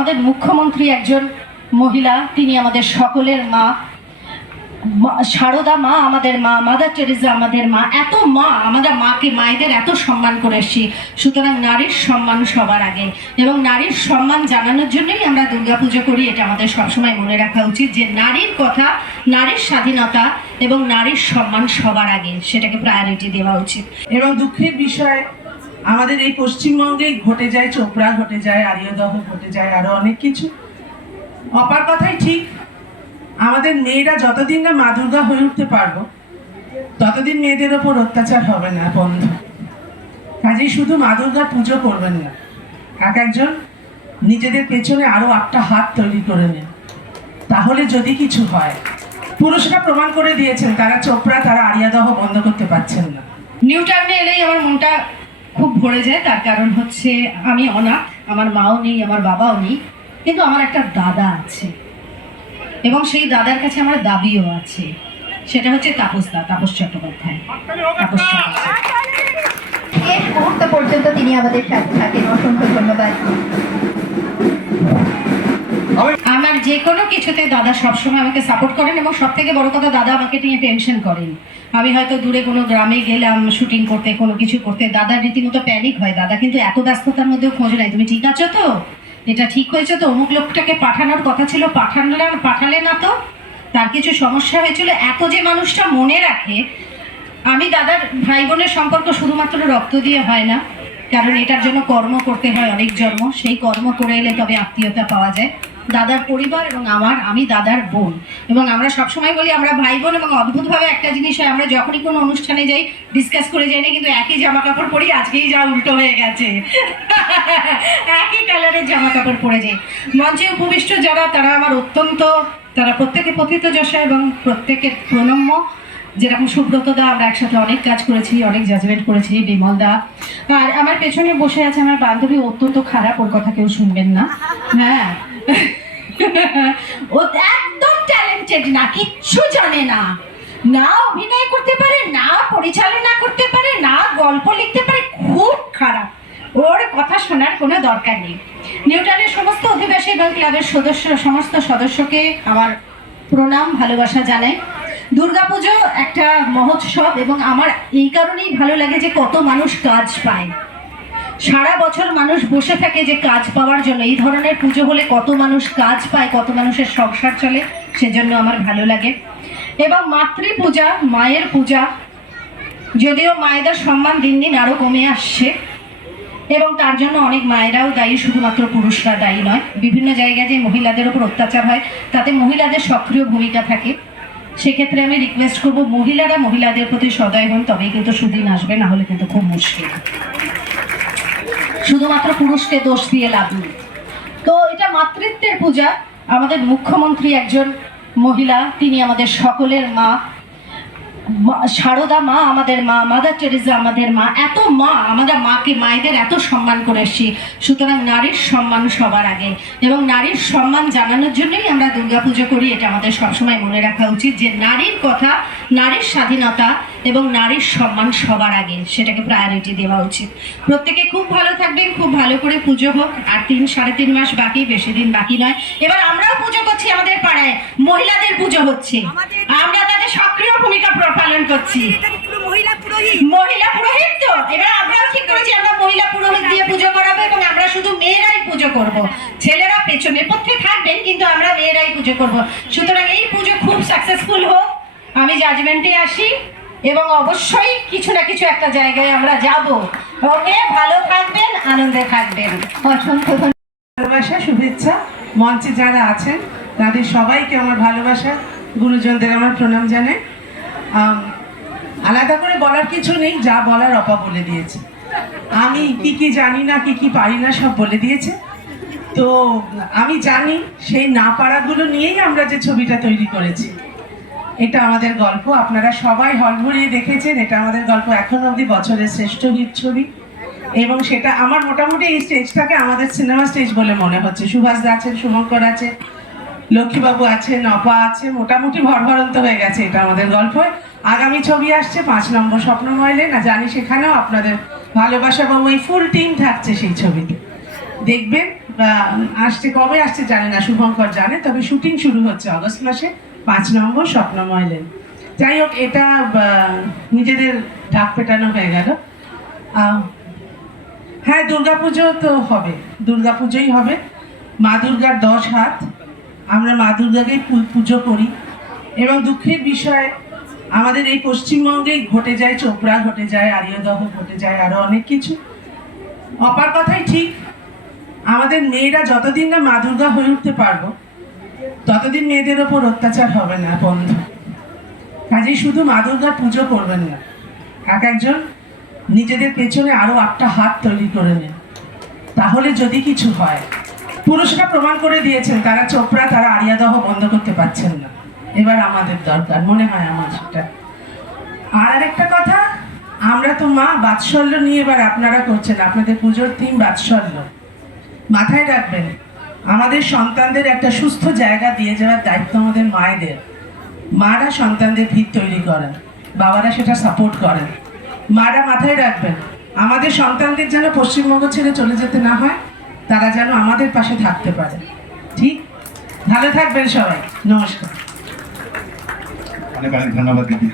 আমাদের মুখ্যমন্ত্রী একজন মহিলা, তিনি আমাদের সকলের মা। সারদা মা আমাদের মা, মাদার টেরেসা আমাদের মা। এত মা, আমরা মাকে, মায়েদের এত সম্মান করে এসেছি। সুতরাং নারীর সম্মান সবার আগে, এবং নারীর সম্মান জানানোর জন্যই আমরা দুর্গাপুজো করি। এটা আমাদের সবসময় মনে রাখা উচিত যে নারীর কথা, নারীর স্বাধীনতা এবং নারীর সম্মান সবার আগে, সেটাকে প্রায়োরিটি দেওয়া উচিত। এবং দুঃখের বিষয়, আমাদের এই পশ্চিমবঙ্গে ঘটে যায় চোপড়া, ঘটে যায় আরিয়াদহ, ঘটে যায় আরো অনেক কিছু। অপার কথাই ঠিক, আমাদের মেয়েরা যতদিন না মা দুর্গা হয়ে উঠতে পারবো ততদিন মেয়েদের ওপর অত্যাচার হবে না বন্ধ। কাজেই শুধু মা দুর্গার পুজো করবেন না, এক একজন নিজেদের পেছনে আরো 8টা হাত তৈরি করে নেন, তাহলে যদি কিছু হয়। পুরুষরা প্রমাণ করে দিয়েছেন তারা চোপড়া, তারা আরিয়াদহ বন্ধ করতে পারছেন না। নিউ টাউনে এলেই আমার মনটা খুব ভরে যায়। তার কারণ হচ্ছে আমি অনাথ, আমার মাও নেই, আমার বাবাও নেই, কিন্তু আমার একটা দাদা আছে, এবং সেই দাদার কাছে আমার দাবিও আছে। সেটা হচ্ছে তাপস চট্টোপাধ্যায়। শেষ মুহূর্ত পর্যন্ত তিনি আমাদের সাথে থাকেন। অসংখ্য ধন্যবাদ। আমার যে কোনো কিছুতে দাদা সবসময় আমাকে সাপোর্ট করেন, এবং সব থেকে বড় কথা, দাদা আমাকে নিয়ে টেনশন করেন। আমি হয়তো দূরে কোনো গ্রামে গেলাম শুটিং করতে, কোনো কিছু করতে, দাদার রীতিমতো প্যানিক হয়। দাদা কিন্তু এত ব্যস্ততার মধ্যেও খোঁজ নেয়, তুমি ঠিক আছো তো, এটা ঠিক হয়েছে তো, অমুক লোকটাকে পাঠানোর কথা ছিল, পাঠালে না তো, তার কিছু সমস্যা হয়েছিল। এত যে মানুষটা মনে রাখে। আমি দাদার ভাই বোনের সম্পর্ক শুধুমাত্র রক্ত দিয়ে হয় না, কারণ এটার জন্য কর্ম করতে হয় অনেক জন্ম। সেই কর্ম করে এলে তবে আত্মীয়তা পাওয়া যায়। দাদার পরিবার এবং আমি দাদার বোন, এবং আমরা সবসময় বলি আমরা ভাই বোন। এবং অদ্ভুতভাবে একটা জিনিস হয়, আমরা যখনই কোনো অনুষ্ঠানে যাই ডিসকাস করে যাই না, কিন্তু একই জামা কাপড় পরি। আজকেই যা উল্টো হয়ে গেছে, একই কালারের জামা কাপড় পরে যাই। মঞ্চে উপবিষ্ট যারা, তারা আমার অত্যন্ত, তারা প্রত্যেকে পতিত যশা এবং প্রত্যেকের প্রণম্য। যেরকম সুব্রত দা, আমরা একসাথে অনেক কাজ করেছি, অনেক জাজমেন্ট করেছি, বিমল দা। আর আমার পেছনে বসে আছে আমার বান্ধবী, অত্যন্ত খারাপ, ওর কথা কেউ শুনবেন না। হ্যাঁ, ও একদম ট্যালেন্টেড না, কিচ্ছু জানে না, না অভিনয় করতে পারে, না পরিচালনা করতে পারে, না গল্প লিখতে পারে, খুব খারাপ। ওর কথা শোনার কোনো দরকার নেই। নিউটনের সমস্ত অধিবাসী এবং ক্লাবের সমস্ত সদস্যকে আমার প্রণাম, ভালোবাসা জানাই। দুর্গাপুজো একটা মহোৎসব, এবং আমার এই কারণেই ভালো লাগে যে কত মানুষ কাজ পায়। সারা বছর মানুষ বসে থাকে যে কাজ পাওয়ার জন্য। এই ধরনের পুজো হলে কত মানুষ কাজ পায়, কত মানুষের সংসার চলে, সেজন্য আমার ভালো লাগে। এবং মাতৃপূজা, মায়ের পূজা, যদিও মায়েদের সম্মান দিন দিন আরো কমে আসছে, এবং তার জন্য অনেক মায়েরাও দায়ী, শুধুমাত্র পুরুষরা দায়ী নয়। বিভিন্ন জায়গায় যে মহিলাদের উপর অত্যাচার হয়, তাতে মহিলাদের সক্রিয় ভূমিকা থাকে। সেক্ষেত্রে আমি রিকোয়েস্ট করবো, মহিলারা মহিলাদের প্রতি সদয় হন, তবেই কিন্তু সুদিন আসবে, না হলে কিন্তু খুব মুশকিল। শুধুমাত্র পুরুষকে দোষ দিয়ে লাভ নেই। তো এটা মাতৃত্বের পূজা। আমাদের মুখ্যমন্ত্রী একজন মহিলা, তিনি আমাদের সকলের মা। সারদা মা আমাদের মা, মাদার টেরেসা আমাদের মা। এত মা, আমরা মাকে, মায়েদের এত সম্মান করে এসেছি। সুতরাং নারীর সম্মান সবার আগে, এবং নারীর সম্মান জানানোর জন্যই আমরা দুর্গাপুজো করি। এটা আমাদের সবসময় মনে রাখা উচিত যে নারীর কথা, নারীর স্বাধীনতা এবং নারীর সম্মান সবার আগে, সেটাকে প্রায়োরিটি দেওয়া উচিত। প্রত্যেকে খুব ভালো থাকবেন, খুব ভালো করে পুজো হোক। আর 3-3.5 মাস বাকি, বেশি দিন বাকি নয়। এবার আমরাও পুজো করছি, আমাদের পাড়ায় মহিলাদের পুজো হচ্ছে, আমরা তাদের সক্রিয় ভূমিকা পালন করছি। মহিলা পুরোহিত তো এবার আমরাও ঠিক করেছি, আমরা মহিলা পুরোহিত দিয়ে পুজো করাবো, এবং আমরা শুধু মেয়েরাই পুজো করব। ছেলেরা পেছনে পথে থাকবেন, কিন্তু আমরা মেয়েরাই পুজো করব। সুতরাং এই পুজো খুব সাকসেসফুল হোক, আমি জাজমেন্টে আসি, এবং অবশ্যই কিছু না কিছু একটা জায়গায় আমরা যাব। ওকে, ভালো থাকবেন, আনন্দে থাকবেন। অসংখ্য ভালোবাসা, শুভেচ্ছা। মঞ্চে যারা আছেন তাদের সবাইকে আমার ভালোবাসা, গুরুজনদের আমার প্রণাম জানাই। আলাদা করে বলার কিছু নেই, যা বলার অপা বলে দিয়েছে। আমি কি কি জানি না, কি কি পারি না, সব বলে দিয়েছে। তো আমি জানি সেই না পারাগুলো নিয়েই আমরা যে ছবিটা তৈরি করেছি, এটা আমাদের গল্প। আপনারা সবাই হল ভরিয়ে দেখেছেন। এটা আমাদের গল্প, এখন অবধি বছরের শ্রেষ্ঠ হিট ছবি, এবং সেটা আমার মোটামুটি এই স্টেজটাকে আমাদের সিনেমা স্টেজ বলে মনে হচ্ছে। সুভাষ দা আছেন, শুভঙ্কর আছে, লক্ষ্মীবাবু আছেন, অপা আছে, মোটামুটি ভরভরন্ত হয়ে গেছে এটা আমাদের গল্প। আগামী ছবি আসছে 5 নম্বর স্বপ্নময়, না জানি সেখানেও আপনাদের ভালোবাসা বা ওই ফুল টিম থাকছে সেই ছবিতে। দেখবেন, আসছে, কবে আসছে জানি না, শুভঙ্কর জানে, তবে শুটিং শুরু হচ্ছে আগস্ট মাসে, 5 নম্বর স্বপ্নময় লেন। যাই হোক, এটা নিজেদের ঢাক পেটানো হয়ে গেল। হ্যাঁ, দুর্গাপুজো তো হবে, দুর্গাপুজোই হবে। মা দুর্গার 10 হাত, আমরা মা দুর্গাকেই পুজো করি। এবং দুঃখের বিষয়, আমাদের এই পশ্চিমবঙ্গেই ঘটে যায়, চোপড়া ঘটে যায়, আরিয়দহ ঘটে যায়, আরো অনেক কিছু। অপার কথাই ঠিক, আমাদের মেয়েরা যতদিন না মা দুর্গা হয়ে উঠতে পারবো, ততদিন মেয়েদের ওপর অত্যাচার হবে না বন্ধ। কাজেই শুধু মা দুর্গা পুজো করবেন না, এক একজন নিজেদের পেছনে আরো 8টা হাত তৈরি করে নেন, তাহলে যদি কিছু হয়। পুরুষরা প্রমাণ করে দিয়েছেন, তারা চোপড়া, তারা আরিয়াদহ বন্ধ করতে পারছেন না। এবার আমাদের দরকার, মনে হয় আমার সেটা। আর আরেকটা কথা, আমরা তো মা, বাৎসল্য নিয়ে এবার আপনারা করছেন, আপনাদের পুজোর থিম বাৎসল্য। মাথায় রাখবেন, আমাদের সন্তানদের একটা সুস্থ জায়গা দিয়ে যাওয়ার দায়িত্ব আমাদের মায়েদের। মারা সন্তানদের ভিত তৈরি করেন, বাবারা সেটা সাপোর্ট করেন। মারা মাথায় রাখবেন, আমাদের সন্তানদের যেন পশ্চিমবঙ্গ ছেড়ে চলে যেতে না হয়, তারা যেন আমাদের পাশে থাকতে পারে। ঠিক, ভালো থাকবেন সবাই, নমস্কার। অনেক অনেক ধন্যবাদ দিদি।